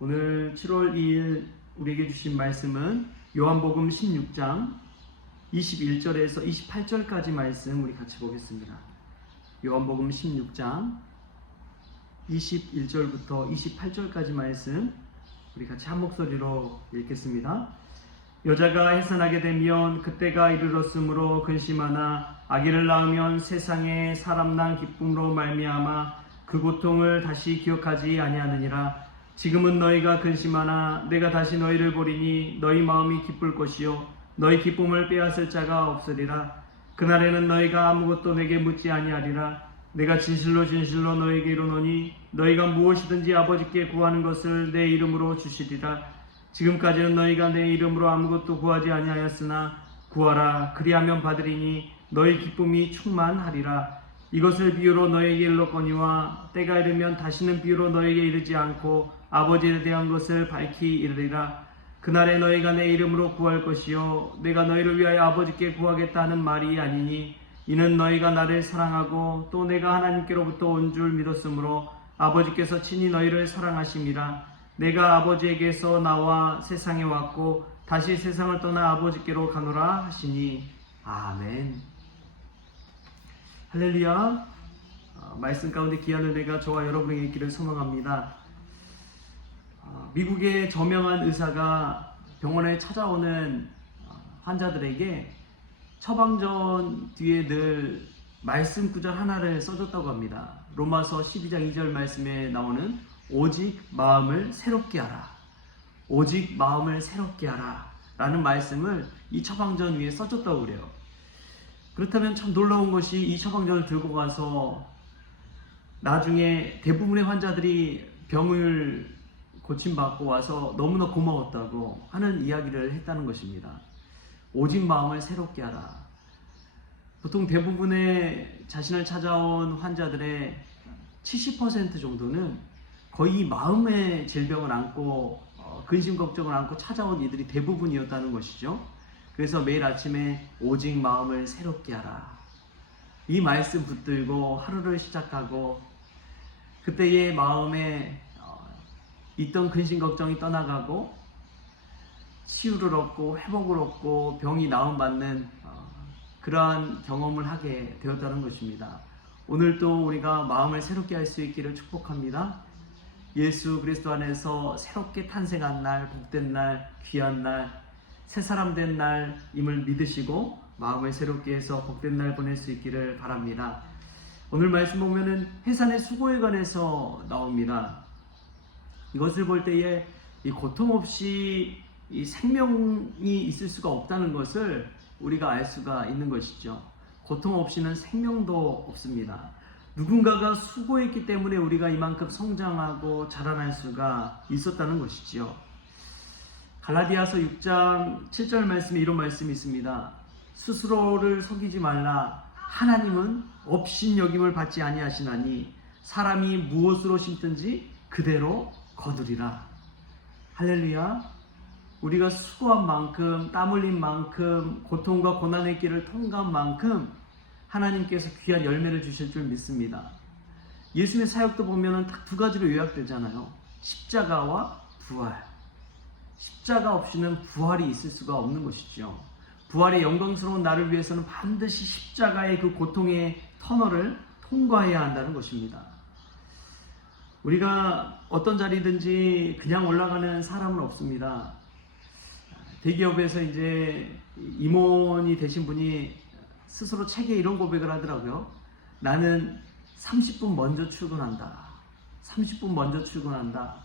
오늘 7월 2일 우리에게 주신 말씀은 요한복음 16장 21절에서 28절까지 말씀 우리 같이 보겠습니다. 요한복음 16장 21절부터 28절까지 말씀 우리 같이 한 목소리로 읽겠습니다. 여자가 해산하게 되면 그때가 이르렀으므로 근심하나 아기를 낳으면 세상에 사람 난 기쁨으로 말미암아 그 고통을 다시 기억하지 아니하느니라. 지금은 너희가 근심하나 내가 다시 너희를 보리니 너희 마음이 기쁠 것이요 너희 기쁨을 빼앗을 자가 없으리라. 그날에는 너희가 아무것도 내게 묻지 아니하리라. 내가 진실로 진실로 너희에게 이르노니 너희가 무엇이든지 아버지께 구하는 것을 내 이름으로 주시리라. 지금까지는 너희가 내 이름으로 아무것도 구하지 아니하였으나 구하라 그리하면 받으리니 너희 기쁨이 충만하리라. 이것을 비유로 너희에게 일렀거니와 때가 이르면 다시는 비유로 너희에게 이르지 않고 아버지에 대한 것을 밝히 이르리라. 그날에 너희가 내 이름으로 구할 것이요 내가 너희를 위하여 아버지께 구하겠다 하는 말이 아니니 이는 너희가 나를 사랑하고 또 내가 하나님께로부터 온 줄 믿었으므로 아버지께서 친히 너희를 사랑하심이라. 내가 아버지에게서 나와 세상에 왔고 다시 세상을 떠나 아버지께로 가노라 하시니 아멘. 할렐루야. 말씀 가운데 귀한 은혜가 저와 여러분에게 있기를 소망합니다. 미국의 저명한 의사가 병원에 찾아오는 환자들에게 처방전 뒤에 늘 말씀 구절 하나를 써줬다고 합니다. 로마서 12장 2절 말씀에 나오는 오직 마음을 새롭게 하라. 오직 마음을 새롭게 하라 라는 말씀을 이 처방전 위에 써줬다고 그래요. 그렇다면 참 놀라운 것이 이 처방전을 들고 가서 나중에 대부분의 환자들이 병을 고침받고 와서 너무나 고마웠다고 하는 이야기를 했다는 것입니다. 오직 마음을 새롭게 하라. 보통 대부분의 자신을 찾아온 환자들의 70% 정도는 거의 마음의 질병을 안고 근심 걱정을 안고 찾아온 이들이 대부분이었다는 것이죠. 그래서 매일 아침에 오직 마음을 새롭게 하라. 이 말씀 붙들고 하루를 시작하고 그때의 마음에 있던 근심 걱정이 떠나가고 치유를 얻고 회복을 얻고 병이 나음받는 그러한 경험을 하게 되었다는 것입니다. 오늘도 우리가 마음을 새롭게 할 수 있기를 축복합니다. 예수 그리스도 안에서 새롭게 탄생한 날, 복된 날, 귀한 날, 새 사람 된 날임을 믿으시고 마음을 새롭게 해서 복된 날 보낼 수 있기를 바랍니다. 오늘 말씀 보면은 해산의 수고에 관해서 나옵니다. 이것을 볼 때에 이 고통 없이 이 생명이 있을 수가 없다는 것을 우리가 알 수가 있는 것이죠. 고통 없이는 생명도 없습니다. 누군가가 수고했기 때문에 우리가 이만큼 성장하고 자라날 수가 있었다는 것이죠. 갈라디아서 6장 7절 말씀에 이런 말씀이 있습니다. 스스로를 속이지 말라. 하나님은 업신여김을 받지 아니하시나니 사람이 무엇으로 심든지 그대로 거두리라. 할렐루야. 우리가 수고한 만큼, 땀 흘린 만큼, 고통과 고난의 길을 통과한 만큼 하나님께서 귀한 열매를 주실 줄 믿습니다. 예수님의 사역도 보면은 딱 두 가지로 요약되잖아요. 십자가와 부활. 십자가 없이는 부활이 있을 수가 없는 것이죠. 부활의 영광스러운 나를 위해서는 반드시 십자가의 그 고통의 터널을 통과해야 한다는 것입니다. 우리가 어떤 자리든지 그냥 올라가는 사람은 없습니다. 대기업에서 이제 임원이 되신 분이 스스로 책에 이런 고백을 하더라고요. 나는 30분 먼저 출근한다. 30분 먼저 출근한다.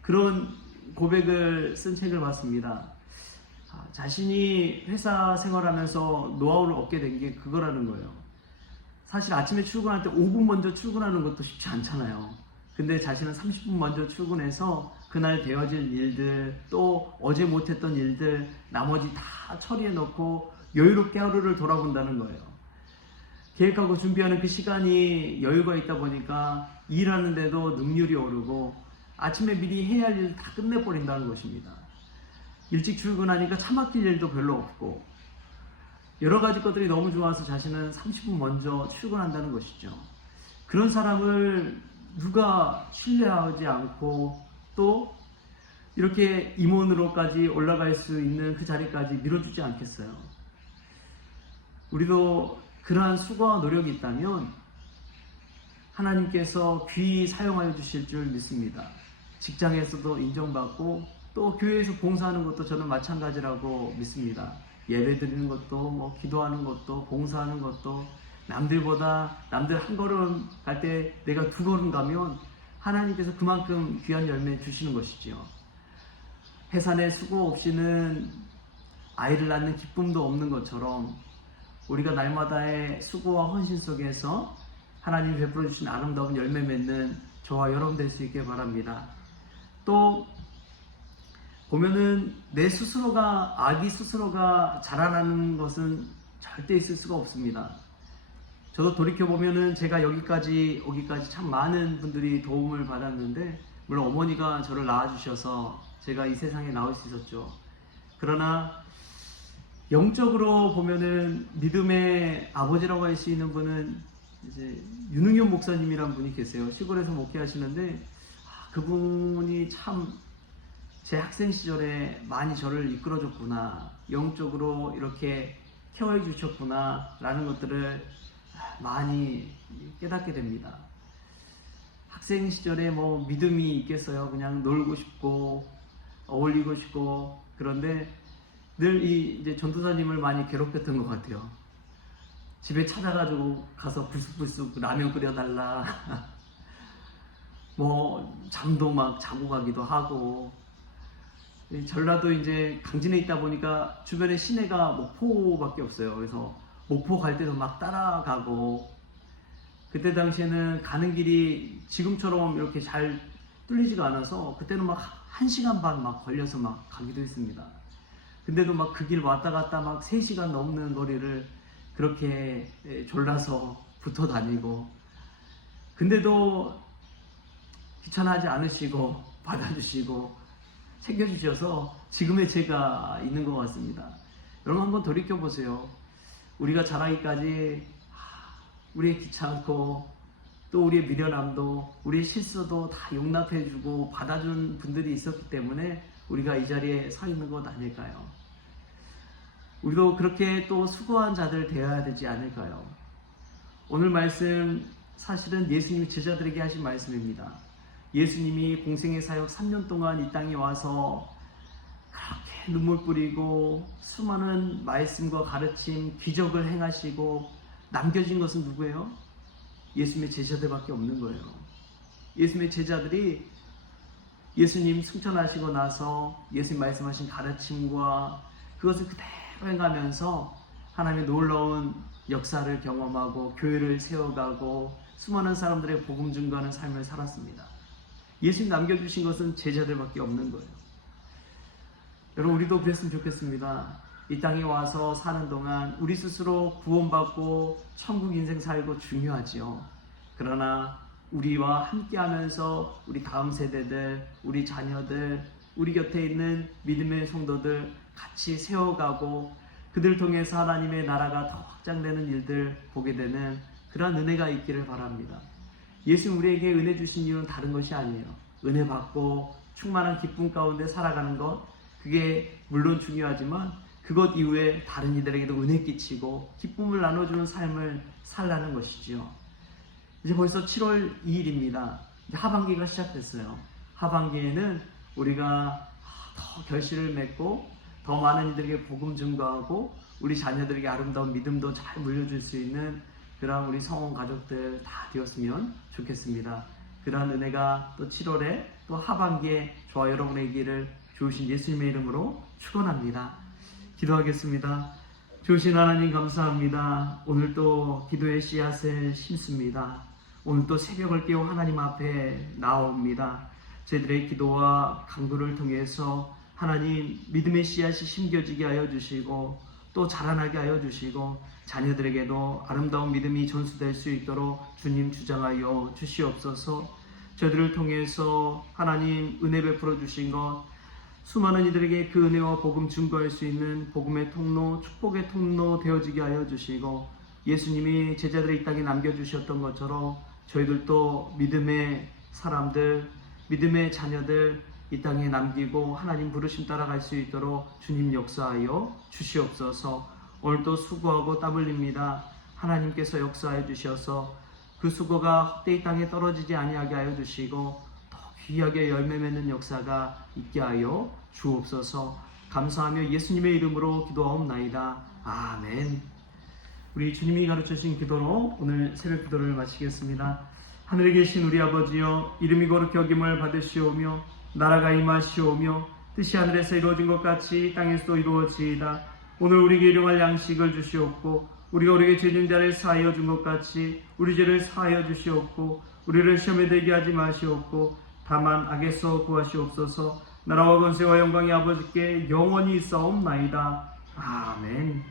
그런 고백을 쓴 책을 봤습니다. 자신이 회사 생활하면서 노하우를 얻게 된 게 그거라는 거예요. 사실 아침에 출근할 때 5분 먼저 출근하는 것도 쉽지 않잖아요. 근데 자신은 30분 먼저 출근해서 그날 되어질 일들, 또 어제 못했던 일들, 나머지 다 처리해 놓고 여유롭게 하루를 돌아본다는 거예요. 계획하고 준비하는 그 시간이 여유가 있다 보니까 일하는데도 능률이 오르고 아침에 미리 해야 할 일 다 끝내버린다는 것입니다. 일찍 출근하니까 차 막힐 일도 별로 없고 여러 가지 것들이 너무 좋아서 자신은 30분 먼저 출근한다는 것이죠. 그런 사람을 누가 신뢰하지 않고 또 이렇게 임원으로까지 올라갈 수 있는 그 자리까지 밀어주지 않겠어요? 우리도 그러한 수고와 노력이 있다면 하나님께서 귀히 사용하여 주실 줄 믿습니다. 직장에서도 인정받고 또 교회에서 봉사하는 것도 저는 마찬가지라고 믿습니다. 예배 드리는 것도 뭐 기도하는 것도 봉사하는 것도 남들보다 남들 한 걸음 갈 때 내가 두 걸음 가면 하나님께서 그만큼 귀한 열매 주시는 것이지요. 해산의 수고 없이는 아이를 낳는 기쁨도 없는 것처럼 우리가 날마다의 수고와 헌신 속에서 하나님이 베풀어 주신 아름다운 열매 맺는 저와 여러분 될 수 있게 바랍니다. 또 보면은 내 스스로가 아기 스스로가 자라나는 것은 절대 있을 수가 없습니다. 저도 돌이켜 보면은 제가 여기까지 오기까지 참 많은 분들이 도움을 받았는데 물론 어머니가 저를 낳아주셔서 제가 이 세상에 나올 수 있었죠. 그러나 영적으로 보면은 믿음의 아버지라고 할 수 있는 분은 이제 윤흥현 목사님이란 분이 계세요. 시골에서 목회하시는데 그분이 참 제 학생 시절에 많이 저를 이끌어줬구나, 영적으로 이렇게 케어해 주셨구나 라는 것들을 많이 깨닫게 됩니다. 학생 시절에 뭐 믿음이 있겠어요. 그냥 놀고 싶고 어울리고 싶고, 그런데 늘 이제 전도사님을 많이 괴롭혔던 것 같아요. 집에 찾아가지고 가서 불쑥불쑥 라면 끓여달라 뭐 잠도 막 자고 가기도 하고. 전라도 이제 강진에 있다 보니까 주변에 시내가 목포밖에 없어요. 그래서 목포 갈 때도 막 따라가고, 그때 당시에는 가는 길이 지금처럼 이렇게 잘 뚫리지가 않아서 그때는 막 1시간 반 막 걸려서 막 가기도 했습니다. 근데도 막 그 길 왔다 갔다 막 3시간 넘는 거리를 그렇게 졸라서 붙어 다니고, 근데도 귀찮아하지 않으시고 받아주시고 챙겨주셔서 지금의 제가 있는 것 같습니다. 여러분 한번 돌이켜보세요. 우리가 자라기까지 우리의 귀찮고 또 우리의 미련함도 우리의 실수도 다 용납해주고 받아준 분들이 있었기 때문에 우리가 이 자리에 서 있는 것 아닐까요? 우리도 그렇게 또 수고한 자들 되어야 되지 않을까요? 오늘 말씀 사실은 예수님이 제자들에게 하신 말씀입니다. 예수님이 공생의 사역 3년 동안 이 땅에 와서 그렇게 눈물 뿌리고 수많은 말씀과 가르침, 기적을 행하시고 남겨진 것은 누구예요? 예수님의 제자들밖에 없는 거예요. 예수님의 제자들이 예수님 승천하시고 나서 예수님 말씀하신 가르침과 그것을 그대로 행하면서 하나님의 놀라운 역사를 경험하고 교회를 세워가고 수많은 사람들의 복음 증거하는 삶을 살았습니다. 예수님 남겨주신 것은 제자들밖에 없는 거예요. 여러분 우리도 그랬으면 좋겠습니다. 이 땅에 와서 사는 동안 우리 스스로 구원받고 천국 인생 살고 중요하지요. 그러나 우리와 함께 하면서 우리 다음 세대들, 우리 자녀들, 우리 곁에 있는 믿음의 성도들 같이 세워가고 그들 통해서 하나님의 나라가 더 확장되는 일들 보게 되는 그러한 은혜가 있기를 바랍니다. 예수님 우리에게 은혜 주신 이유는 다른 것이 아니에요. 은혜 받고 충만한 기쁨 가운데 살아가는 것, 그게 물론 중요하지만 그것 이후에 다른 이들에게도 은혜 끼치고 기쁨을 나눠주는 삶을 살라는 것이지요. 이제 벌써 7월 2일입니다. 이제 하반기가 시작됐어요. 하반기에는 우리가 더 결실을 맺고 더 많은 이들에게 복음 증거하고 우리 자녀들에게 아름다운 믿음도 잘 물려줄 수 있는 그러한 우리 성원 가족들 다 되었으면 좋겠습니다. 그러한 은혜가 또 7월에 또 하반기에 저와 여러분에게를 주신 예수님의 이름으로 축원합니다. 기도하겠습니다. 주신 하나님 감사합니다. 오늘 또 기도의 씨앗을 심습니다. 오늘 또 새벽을 깨워 하나님 앞에 나옵니다. 저희들의 기도와 간구를 통해서 하나님 믿음의 씨앗이 심겨지게 하여 주시고 또 자라나게 하여 주시고 자녀들에게도 아름다운 믿음이 전수될 수 있도록 주님 주장하여 주시옵소서. 저들을 통해서 하나님 은혜 베풀어 주신 것, 수많은 이들에게 그 은혜와 복음 증거할 수 있는 복음의 통로, 축복의 통로 되어지게 하여 주시고 예수님이 제자들의 이 땅에 남겨주셨던 것처럼 저희들도 믿음의 사람들, 믿음의 자녀들, 이 땅에 남기고 하나님 부르심 따라갈 수 있도록 주님 역사하여 주시옵소서. 오늘도 수고하고 땀 흘립니다. 하나님께서 역사하여 주셔서 그 수고가 헛되이 땅에 떨어지지 아니하게 하여 주시고 더 귀하게 열매 맺는 역사가 있게 하여 주옵소서. 감사하며 예수님의 이름으로 기도하옵나이다. 아멘. 우리 주님이 가르쳐주신 기도로 오늘 새벽 기도를 마치겠습니다. 하늘에 계신 우리 아버지여, 이름이 거룩히 여김을 받으시오며 나라가 임하시오며 뜻이 하늘에서 이루어진 것 같이 땅에서도 이루어지이다. 오늘 우리에게 일용할 양식을 주시옵고 우리가 우리에게 죄진 자를 사하여 준 것 같이 우리 죄를 사하여 주시옵고 우리를 시험에 들게 하지 마시옵고 다만 악에서 구하시옵소서. 나라와 권세와 영광이 아버지께 영원히 있사옵나이다. 아멘.